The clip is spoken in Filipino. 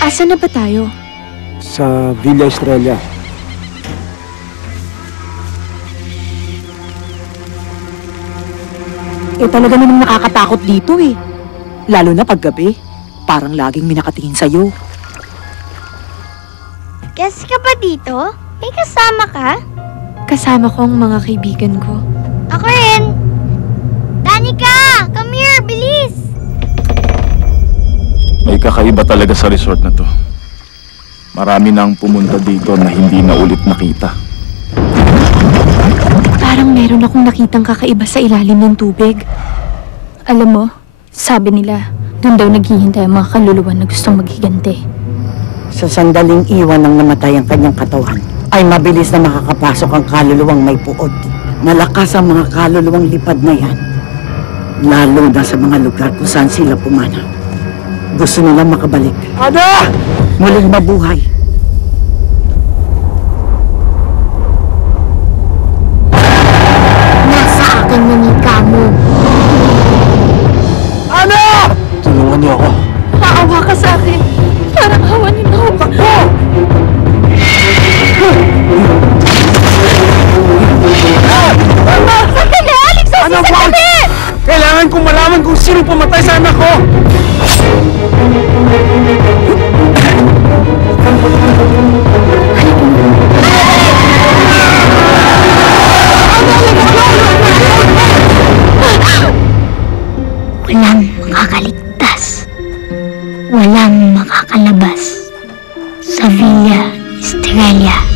Asa na ba tayo? Sa Villa Estrella. Talaga namang nakakatakot dito eh. Lalo na paggabi. Parang laging may nakatingin sa'yo. Guest ka ba dito? May kasama ka? Kasama ko ang mga kaibigan ko. Ako rin! Danica! Come here! Bilis! May kakaiba talaga sa resort na to. Marami nang pumunta dito na hindi na ulit nakita. Parang meron akong nakitang kakaiba sa ilalim ng tubig. Alam mo, sabi nila, doon daw naghihintay ang mga kaluluwa na gustong maghiganti. Sa sandaling iwan ng namatay ang kanyang katawan, ay mabilis na makakapasok ang kaluluwang may puot. Malakas ang mga kaluluwang lipad na yan. Lalo na sa mga lugar kung saan sila pumanaw. Gusto nila makabalik. Ada! Muling mabuhay. Nasa akin na ni Kamo. Ana! Tulungan niyo ako. Maawa ka sa akin. Parang hawa ni Nahog. Takbo! Sandali, Alex! Ano ba? Kailangan kong malaman kung sino pumatay sa anak ko! Walang makakaligtas. Walang makakalabas sa Villa Estrella.